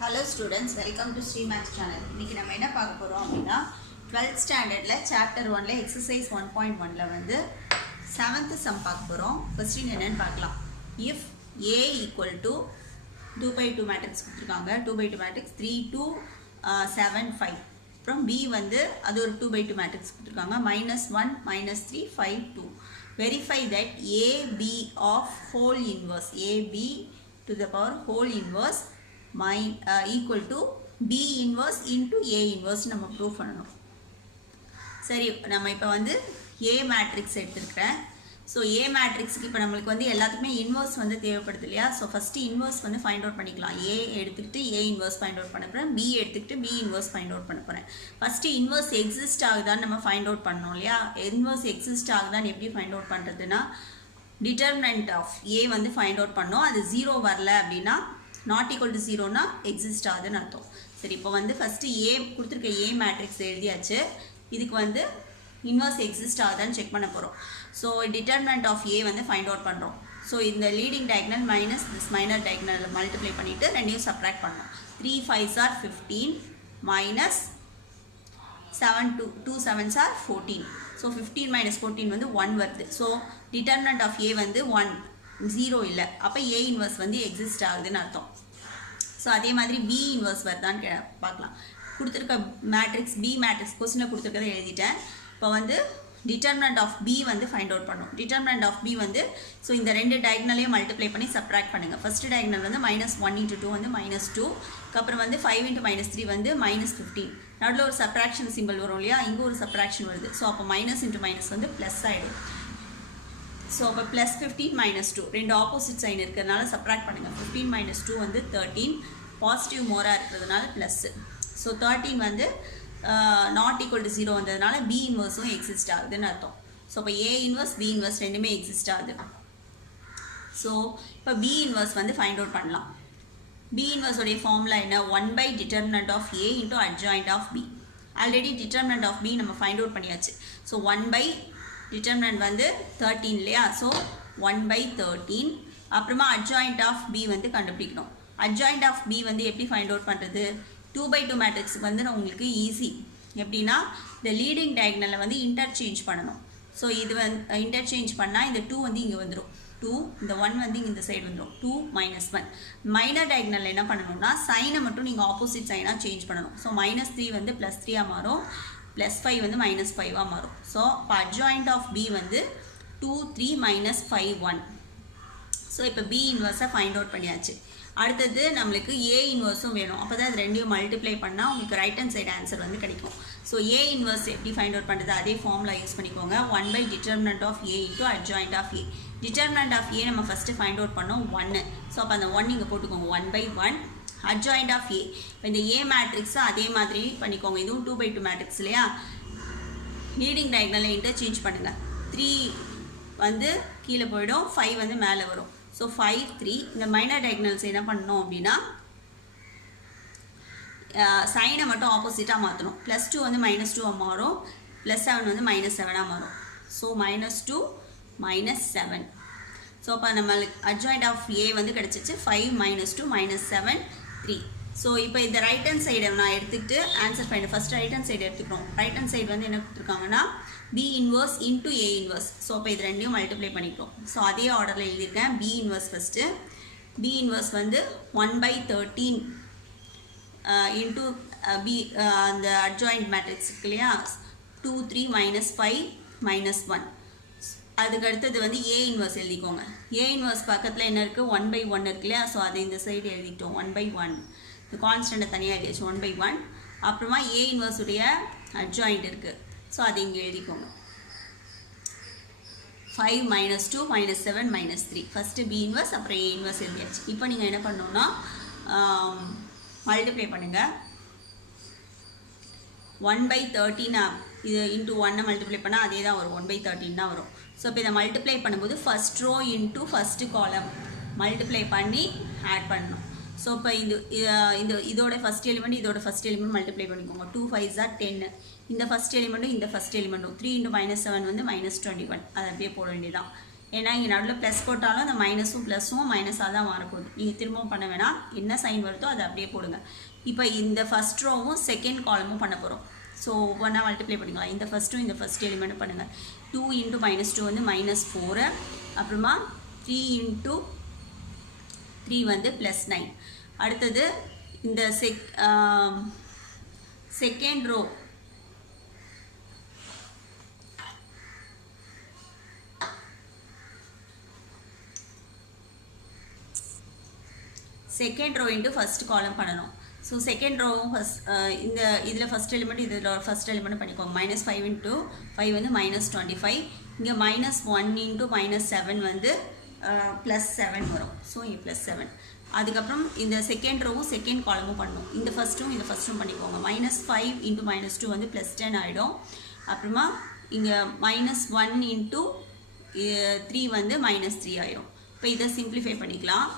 Hello students, welcome to Sri Maths channel. இன்னைக்கு நம்ம என்ன பார்க்க போறோம் அப்படினா 12th standardல chapter 1ல exercise 1.1ல வந்து 7th sum பார்க்க போறோம். क्वेश्चन என்னன்னு பார்க்கலாம். If A equal to 2 by 2 matrix கொடுத்திருக்காங்க. 2 by 2 matrix 3 2 7 5. அப்புறம் B வந்து அது ஒரு 2 by 2 matrix கொடுத்திருக்காங்க. -1 -3 5 2. Verify that AB of whole inverse AB to the power whole inverse equal to B inverse into A inverse நம்ம prove பண்ணணும். சரி, நம்ம இப்போ வந்து A மேட்ரிக்ஸ் எடுத்துருக்கிறேன். ஸோ A மேட்ரிக்ஸுக்கு இப்போ நம்மளுக்கு வந்து எல்லாத்துக்குமே இன்வர்ஸ் வந்து தேவைப்படுது இல்லையா? ஸோ ஃபஸ்ட்டு இன்வர்ஸ் வந்து ஃபைண்ட் அவுட் பண்ணிக்கலாம். A எடுத்துக்கிட்டு A இன்வர்ஸ் ஃபைண்ட் அவுட் பண்ண போகிறேன், B எடுத்துக்கிட்டு B இன்வர்ஸ் ஃபைண்ட் அவுட் பண்ண போகிறேன். ஃபஸ்ட்டு இன்வர்ஸ் எக்ஸிஸ்ட் ஆகுதான்னு நம்ம ஃபைண்ட் அவுட் பண்ணோம் இல்லையா? இன்வர்ஸ் எக்ஸிஸ்ட் ஆகுதான்னு எப்படி ஃபைண்ட் அவுட் பண்ணுறதுன்னா, டிட்டர்மினன்ட் ஆஃப் A வந்து ஃபைண்ட் அவுட் பண்ணோம். அது 0 வரல அப்படின்னா not equal to 0 னா எக்ஸிஸ்ட் ஆகுதுன்னு அர்த்தம். சரி, இப்போ வந்து ஃபஸ்ட்டு A கொடுத்துருக்க A மேட்ரிக்ஸ் எழுதியாச்சு. இதுக்கு வந்து இன்வர்ஸ் எக்ஸிஸ்ட் ஆகுதான்னு செக் பண்ண போகிறோம். ஸோ டிட்டர்மினன்ட் ஆஃப் A வந்து ஃபைண்ட் அவுட் பண்ணுறோம். ஸோ இந்த leading diagonal minus this minor diagonal multiply பண்ணிவிட்டு ரெண்டையும் சப்ராக்ட் பண்ணணும். 3 5s are 15 minus 7 2 7s are 14. So 15 minus 14 வந்து 1 வருது. ஸோ டிட்டர்மினன்ட் ஆஃப் A வந்து 1 0 இல்லை, அப்போ A இன்வர்ஸ் வந்து எக்ஸிஸ்ட் ஆகுதுன்னு அர்த்தம். ஸோ அதே மாதிரி B இன்வர்ஸ் வருதான்னு பார்க்கலாம். கொடுத்துருக்க மேட்ரிக்ஸ் B மேட்ரிக்ஸ் கொஸ்டினில் கொடுத்துருக்கதை எழுதிட்டேன். இப்போ வந்து டிட்டர்மினன்ட் ஆஃப் B வந்து ஃபைண்ட் அவுட் பண்ணும். டிட்டர்மினன்ட் ஆஃப் B வந்து ஸோ இந்த ரெண்டு டயக்னலையும் மல்டிப்ளை பண்ணி சப்ராக்ட் பண்ணுங்கள். ஃபஸ்ட்டு டயக்னல் வந்து -1 × 2 வந்து -2, அப்புறம் வந்து 5 × -3 வந்து -15. நடுவில் ஒரு சப்ராக்ஷன் சிம்பிள் வரும் இல்லையா? இங்கே ஒரு சப்ராக்ஷன் வருது. ஸோ அப்போ மைனஸ் இன்ட்டு மைனஸ் வந்து ப்ளஸ் ஆகிடும். ஸோ அப்போ +15 -2 ரெண்டு ஆப்போசிட் சைன் இருக்கிறதுனால சப்ராக்ட் பண்ணுங்கள். 15 - 2 வந்து 13, பாசிட்டிவ் மோராக இருக்கிறதுனால ப்ளஸ்ஸு. ஸோ 13 வந்து நாட் ஈக்குவல் டு 0 வந்ததுனால B இன்வர்ஸும் எக்ஸிஸ்ட் ஆகுதுன்னு அர்த்தம். ஸோ இப்போ A இன்வர்ஸ் B இன்வர்ஸ் ரெண்டுமே எக்ஸிஸ்ட் ஆகுது. ஸோ இப்போ B இன்வர்ஸ் வந்து ஃபைண்ட் அவுட் பண்ணலாம். B இன்வர்ஸோடைய ஃபார்முலா என்ன? 1 / determinant of A × adjoint of B. Already determinant of B நம்ம ஃபைண்ட் அவுட் பண்ணியாச்சு. ஸோ 1 / டிட்டர்மினன்ட் வந்து 13 இல்லையா? ஸோ 1/13. அப்புறமா அட்ஜாயிண்ட் ஆஃப் B வந்து கண்டுபிடிக்கணும். அட்ஜாயிண்ட் ஆஃப் B வந்து எப்படி ஃபைண்ட் அவுட் பண்ணுறது? 2 by 2 மேட்ரிக்ஸுக்கு வந்து உங்களுக்கு ஈஸி. எப்படின்னா, இந்த லீடிங் டயக்னலை வந்து இன்டர்சேஞ்ச் பண்ணணும். ஸோ இது வந்து இன்டர்சேஞ்ச் பண்ணால் இந்த 2 வந்து இங்கே வந்துடும். 2 இந்த 1 வந்து இந்த சைடு வந்துடும். 2 - 1. மைனர் டயக்னல் என்ன பண்ணணும்னா, சைனை மட்டும் நீங்கள் ஆப்போசிட் சைனாக சேஞ்ச் பண்ணணும். ஸோ -3 வந்து +3ஆக மாறும், +5 வந்து -5ஆக மாறும். ஸோ இப்போ அட்ஜாயிண்ட் ஆஃப் B வந்து 2 3 - 5 1. ஸோ இப்போ B இன்வர்ஸை ஃபைண்ட் அவுட் பண்ணியாச்சு. அடுத்தது நம்மளுக்கு A இன்வர்ஸும் வேணும். அப்போ தான் அது ரெண்டையும் மல்டிப்ளை பண்ணால் உங்களுக்கு ரைட் ஹேண்ட் சைடு ஆன்சர் வந்து கிடைக்கும். ஸோ A இன்வர்ஸ் எப்படி ஃபைண்ட் அவுட் பண்ணுறது? அதே ஃபார்முலா யூஸ் பண்ணிக்கோங்க. 1 / determinant of A × adjoint of A. Determinant of A நம்ம ஃபஸ்ட்டு ஃபைண்ட் அவுட் பண்ணோம் 1. ஸோ அப்போ அந்த 1 இங்கே போட்டுக்கோங்க. 1/1 அட்ஜாயிண்ட் ஆஃப் A. இப்போ இந்த A மேட்ரிக்ஸை அதே மாதிரி பண்ணிக்கோங்க. இதுவும் 2 by 2 மேட்ரிக்ஸ் இல்லையா? லீடிங் டயக்னலை இன்டர்சேஞ்ச் பண்ணுங்கள். 3 வந்து கீழே போயிடும், 5 வந்து மேலே வரும். ஸோ 5 3. இந்த மைனர் டயக்னல்ஸ் என்ன பண்ணணும் அப்படின்னா, சைனை மட்டும் ஆப்போசிட்டாக மாற்றணும். +2 வந்து -2ஆக மாறும், +7 வந்து -7ஆக மாறும். ஸோ -2 -7. ஸோ அப்போ நம்மளுக்கு அட்ஜாயிண்ட் ஆஃப் A வந்து கிடச்சிச்சு. 5 - 2 -7 3. ஸோ இப்போ இந்த ரைட் ஹேண்ட் சைடை நான் எடுத்துக்கிட்டு answer find. First right hand side எடுத்துக்கிறோம். ரைட் ஹேண்ட் சைடு வந்து என்ன கொடுத்துருக்காங்கன்னா, B inverse into A inverse. So அப்போ இது ரெண்டையும் மல்டிப்ளை பண்ணிக்கிறோம். ஸோ அதே ஆர்டரில் எழுதியிருக்கேன். B inverse first. B inverse வந்து 1/13 இன்ட்டு B அந்த அட்ஜாயிண்ட் மேட்ரிக்ஸ் இருக்கு இல்லையா? 2 3 -5 -1. அதுக்கு அடுத்தது வந்து A இன்வர்ஸ் எழுதிக்கோங்க. A இன்வர்ஸ் பக்கத்தில் என்ன இருக்குது? 1/1 இருக்கு இல்லையா? ஸோ அதை இந்த சைடு எழுதிட்டோம். 1/1. இந்த கான்ஸ்டண்ட்டை தனியாக எழுதியாச்சு. 1/1. அப்புறமா A இன்வர்ஸுடைய அட்ஜாயிண்ட் இருக்குது. ஸோ அதை இங்கே எழுதிக்கோங்க. 5 - 2 -7 -3. ஃபஸ்ட்டு B இன்வர்ஸ், அப்புறம் A இன்வர்ஸ் எழுதியாச்சு. இப்போ நீங்கள் என்ன பண்ணணும்னா, மல்டிப்ளை பண்ணுங்கள். 1/13 இது இன்ட்டு 1 மல்டிப்ளை பண்ணால் அதே தான் வரும். 1/13 தான் வரும். ஸோ இப்போ இதை மல்டிப்ளை பண்ணும்போது first row into first column multiply பண்ணி ஆட் பண்ணணும். ஸோ இப்போ இதோட ஃபஸ்ட் எலிமெண்ட் இதோட ஃபஸ்ட் எலிமெண்ட் மல்டிப்ளை பண்ணிக்கோங்க. 2 5s are 10. இந்த ஃபஸ்ட் எலிமெண்ட்டும் இந்த ஃபஸ்ட் எலிமெண்ட்டும் 3 × -7 வந்து -21. அதை அப்படியே போட வேண்டியதான். ஏன்னா இங்கே நடுவில் ப்ளஸ் போட்டாலும் அந்த மைனஸும் ப்ளஸும் மைனஸாக தான் மாறப்போகுது. நீங்கள் திரும்பவும் பண்ண வேணாம், என்ன சைன் வருதோ அதை அப்படியே போடுங்க. இப்போ இந்த ஃபஸ்ட் ரோவும் செகண்ட் காலமும் பண்ண போகிறோம். ஸோ ஒவ்வொன்றா மல்டிப்ளை பண்ணிக்கலாம். இந்த ஃபஸ்ட்டும் இந்த ஃபஸ்ட் எலிமெண்ட்டும் பண்ணுங்கள். 2 × -2 வந்து -4, அப்புறமா 3 × 3 வந்து +9. அடுத்தது இந்த second row second row into first column பண்ணணும். ஸோ செகண்ட் ரோவும் இந்த இதில் ஃபஸ்ட் எலிமெண்ட் இதில் ஃபஸ்ட் எலிமெண்ட் பண்ணிக்கோங்க. -5 × 5 வந்து -25. இங்கே -1 × -7 வந்து +7 வரும். ஸோ இங்கே +7. அதுக்கப்புறம் இந்த செகண்ட் ரோவும் செகண்ட் காலமும் பண்ணணும். இந்த ஃபஸ்ட்டும் பண்ணிக்கோங்க. -5 × -2 வந்து +10 ஆகிடும். அப்புறமா இங்கே -1 × 3 வந்து -3 ஆகிடும். இப்போ இதை சிம்பிளிஃபை பண்ணிக்கலாம்.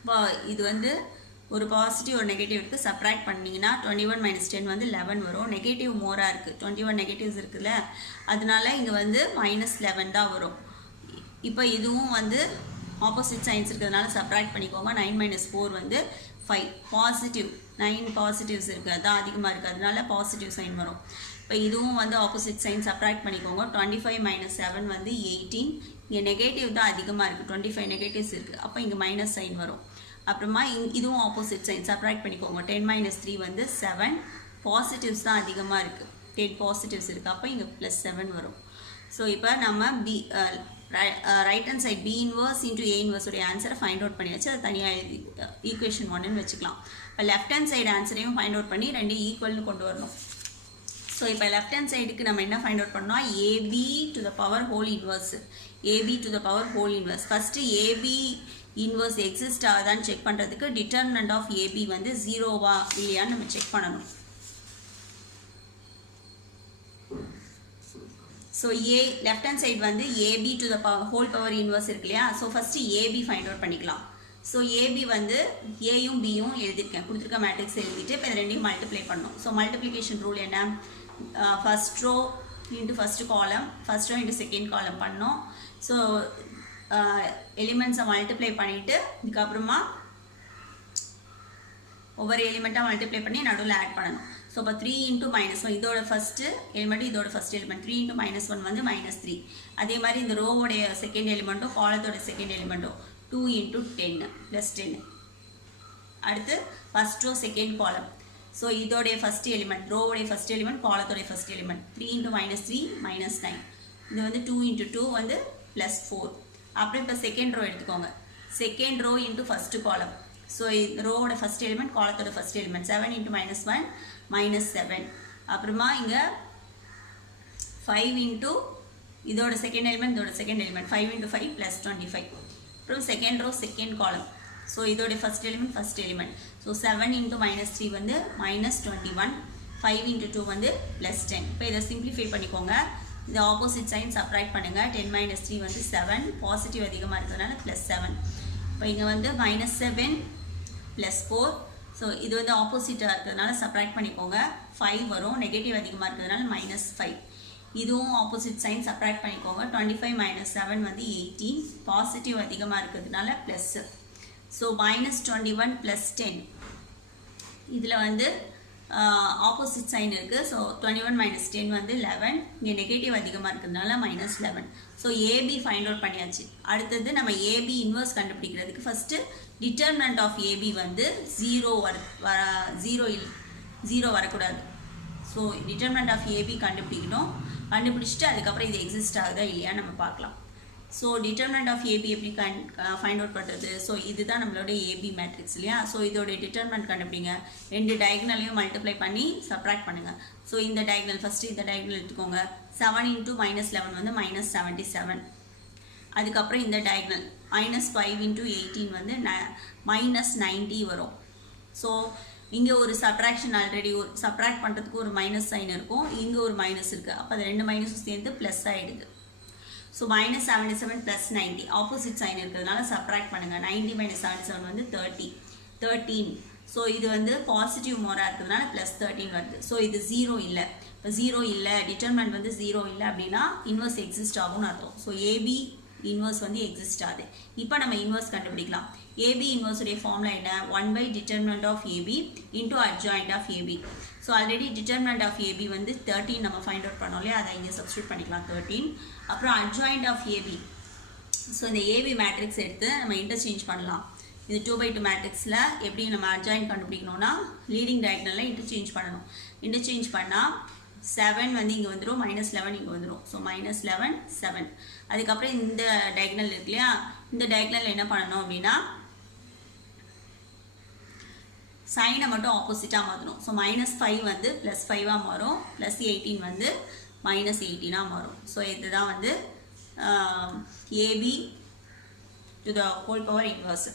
இப்போ இது வந்து ஒரு பாசிட்டிவ் ஒரு நெகட்டிவ் இருக்குது. சப்ராக்ட் பண்ணிங்கன்னா 21 - 10 வந்து 11 வரும். நெகட்டிவ் மோராக இருக்குது, 21 நெகட்டிவ்ஸ் இருக்குல்ல, அதனால இங்கே வந்து -11 தான் வரும். இப்போ இதுவும் வந்து ஆப்போசிட் சைன்ஸ் இருக்கிறதுனால சப்ராக்ட் பண்ணிக்கோங்க. 9 - 4 வந்து 5. பாசிட்டிவ் 9 பாசிட்டிவ்ஸ் இருக்குது, அதுதான் அதிகமாக இருக்குது, அதனால பாசிட்டிவ் சைன் வரும். இப்போ இதுவும் வந்து ஆப்போசிட் சைன் சப்ராக்ட் பண்ணிக்கோங்க. 25 - 7 வந்து 18. இங்கே நெகட்டிவ் தான் அதிகமாக இருக்குது, 25 நெகட்டிவ்ஸ் இருக்குது, அப்போ இங்கே மைனஸ் சைன் வரும். அப்புறமா இதுவும் ஆப்போசிட் சைன் சப்ராக்ட் பண்ணிக்கோங்க. 10 - 3 வந்து 7. பாசிட்டிவ்ஸ் தான் அதிகமாக இருக்குது, 10 பாசிட்டிவ்ஸ் இருக்குது, அப்போ இங்கே +7 வரும். ஸோ இப்போ நம்ம right hand side B inverse × A inverse உடைய ஆன்சரை ஃபைண்ட் அவுட் பண்ணியாச்சு. அதை தனியாக ஈக்குவேஷன் 1ன்னு வச்சுக்கலாம். இப்போ லெஃப்ட் ஹேண்ட் சைடு ஆன்சரையும் ஃபைண்ட் அவுட் பண்ணி 2 ஈக்குவல்னு கொண்டு வரணும். ஸோ இப்போ லெஃப்ட் ஹேண்ட் சைடுக்கு நம்ம என்ன ஃபைண்ட் அவுட் பண்ணோம், AB to the power whole inverse. AB to the power whole inverse. First AB inverse exist ஆகுதான்னு செக் பண்ணுறதுக்கு டிட்டர்மினன்ட் ஆஃப் AB வந்து 0வா இல்லையான்னு நம்ம செக் பண்ணணும். ஸோ லெஃப்ட் ஹேண்ட் சைடு வந்து AB to the whole power inverse இருக்கு இல்லையா. So first AB find out பண்ணிக்கலாம். ஸோ AB வந்து ஏயும் பியும் எழுதியிருக்கேன், கொடுத்துருக்க மேட்ரிக்ஸ் எழுதிட்டு இப்போ இது ரெண்டையும் மல்டிப்ளை பண்ணணும். ஸோ மல்டிப்ளிகேஷன் ரூல் என்ன, first row into first column, first row into second column பண்ணோம். ஸோ எலிமெண்ட்ஸை மல்டிப்ளை பண்ணிவிட்டு இதுக்கப்புறமா ஒவ்வொரு எலிமெண்ட்டாக மல்டிப்ளை பண்ணி நடுவில் ஆட் பண்ணணும். ஸோ இப்போ 3 × -1 இதோட ஃபஸ்ட்டு எலிமெண்ட் இதோட ஃபஸ்ட் எலிமெண்ட் 3 × -1 வந்து -3. அதே மாதிரி இந்த ரோவோடைய செகண்ட் எலிமெண்ட்டும் காலத்தோட செகண்ட் எலிமெண்ட்டும் 2 × 10 +10. அடுத்து first row second column. So இதோடைய ஃபஸ்ட் எலிமெண்ட் ரோவோடைய ஃபஸ்ட் எலிமெண்ட் காலத்தோடைய ஃபஸ்ட் எலிமெண்ட் 3 × -3 -9. இது வந்து 2 × 2 வந்து +4. அப்புறம் இப்போ செகண்ட் ரோ எடுத்துக்கோங்க. Second row into first column. So ரோவோட ஃபஸ்ட் எலிமெண்ட் காலத்தோட ஃபஸ்ட் எலிமெண்ட் 7 × -1 -7. அப்புறமா இங்கே 5 × இதோட செகண்ட் எலிமெண்ட் இதோட செகண்ட் எலிமெண்ட் 5 × 5 +25. அப்புறம் second row second column. So இதோட ஃபஸ்ட் எலிமெண்ட். ஸோ 7 × -3 வந்து -21. 5 × 2 வந்து +10. இப்போ இதை சிம்பிளிஃபை பண்ணிக்கோங்க. இந்த ஆப்போசிட் சைன் சப்ராக்ட் பண்ணுங்கள். 10 - 3 வந்து 7. பாசிட்டிவ் அதிகமாக இருக்கிறதுனால +7. இப்போ இங்கே வந்து -7 +4. ஸோ இது வந்து ஆப்போசிட்டாக இருக்கிறதுனால சப்ராக்ட் பண்ணிக்கோங்க. 5 வரும், நெகட்டிவ் அதிகமாக இருக்கிறதுனால -5. இதுவும் ஆப்போசிட் சைன் சப்ராக்ட் பண்ணிக்கோங்க. 25 - 7 வந்து 18. பாசிட்டிவ் அதிகமாக இருக்கிறதுனால ப்ளஸ். ஸோ -21 +10. இதில் வந்து ஆப்போசிட் சைன் இருக்குது. ஸோ 21 - 10 வந்து 11. இங்கே நெகட்டிவ் அதிகமாக இருக்கிறதுனால -11. ஸோ AB ஃபைண்ட் அவுட் பண்ணியாச்சு. அடுத்தது நம்ம AB இன்வர்ஸ் கண்டுபிடிக்கிறதுக்கு ஃபஸ்ட்டு டிட்டர்மினன்ட் ஆஃப் AB வந்து 0 வரக்கூடாது. ஸோ டிட்டர்மினன்ட் ஆஃப் AB கண்டுபிடிக்கணும். கண்டுபிடிச்சிட்டு அதுக்கப்புறம் இது எக்ஸிஸ்ட் ஆகுதா இல்லையான்னு நம்ம பார்க்கலாம். ஸோ டிட்டர்மினன்ட் ஆஃப் AB எப்படி ஃபைண்ட் அவுட் பண்ணுறது, ஸோ இதுதான் நம்மளோட AB மேட்ரிக்ஸ் இல்லையா. ஸோ இதோட டிட்டர்மினன்ட் கண்டுபிடிங்க. 2 டயகனலையும் மல்டிப்ளை பண்ணி சப்ராக்ட் பண்ணுங்கள். ஸோ இந்த டயகனல் ஃபஸ்ட்டு இந்த டயகனல் எடுத்துக்கோங்க. 7 × -11 வந்து -77. அதுக்கப்புறம் இந்த டயகனல் -5 × 18 வந்து -90 வரும். ஸோ இங்கே ஒரு சப்ராக்ஷன் ஆல்ரெடி ஒரு சப்ராக்ட் பண்ணுறதுக்கு ஒரு மைனஸ் சைன் இருக்கும், இங்கே ஒரு மைனஸ் இருக்குது, அப்போ அது 2 மைனஸும் சேர்ந்து ப்ளஸ் ஆகிடுது. ஸோ -77 + 90 ஆப்போசிட் சைன் இருக்கிறதுனால சப்ராக்ட் பண்ணுங்கள். 90 - 77 வந்து 13. ஸோ இது வந்து பாசிட்டிவ் மோராக இருக்கிறதுனால +13 வருது. ஸோ இது 0 இல்லை. இப்போ 0 இல்லை, டிட்டர்மினன்ட் வந்து 0 இல்லை அப்படின்னா இன்வர்ஸ் எக்ஸிஸ்ட் ஆகும்னு அர்த்தம். ஸோ AB இன்வர்ஸ் வந்து எக்ஸிஸ்ட் ஆகுது. இப்போ நம்ம இன்வர்ஸ் கண்டுபிடிக்கலாம். ஏபி இன்வர்ஸுடைய ஃபார்முலா என்ன? 1/determinant of AB into adjoint of AB. So already determinant of AB வந்து 13 நம்ம ஃபைண்ட் அவுட் பண்ணோம் இல்லையா, அதை இங்கே சப்ஸ்டியூட் பண்ணிக்கலாம் 13. அப்புறம் adjoint of AB. ஸோ இந்த ஏபி மேட்ரிக்ஸ் எடுத்து நம்ம இன்டர்சேஞ்ச் பண்ணலாம். இது 2/2 மேட்ரிக்ஸில் எப்படி நம்ம அட்ஜாயின்ட் கண்டுபிடிக்கணும்னா லீடிங் டயக்னலில் இன்டர்சேஞ்ச் பண்ணணும். இன்டர்சேஞ்ச் பண்ணால் 7 வந்து இங்கே வந்துடும், -11 இங்கே வந்துடும். ஸோ -11 7. அதுக்கப்புறம் இந்த டயக்னல் இருக்கு இல்லையா, இந்த டயக்னல் என்ன பண்ணணும் அப்படின்னா சைனை மட்டும் ஆப்போசிட்டாக மாற்றணும். ஸோ -5 வந்து +5ஆக மாறும், +18 வந்து -18ஆக மாறும். ஸோ இதுதான் வந்து AB to the whole power inverse.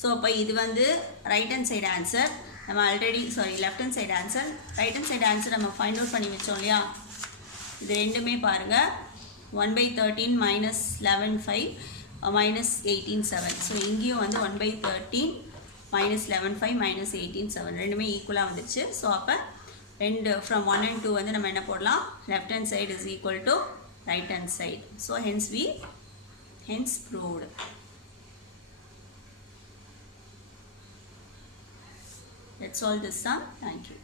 So அப்போ இது வந்து ரைட் ஹேண்ட் சைடு ஆன்சர். நம்ம already left hand side answer, right hand side answer நம்ம ஃபைண்ட் அவுட் பண்ணி வச்சோம் இல்லையா. இது ரெண்டுமே பாருங்கள், 1/13 -11 5 -18 7. ஸோ இங்கேயும் வந்து 1/13 -11 5 -18 7 ரெண்டுமே ஈக்குவலாக வந்துச்சு. ஸோ அப்போ ரெண்டு ஃப்ரம் 1 and 2 வந்து நம்ம என்ன போடலாம், left hand side is equal to right hand side. So hence proved. That's all this sum. Thank you.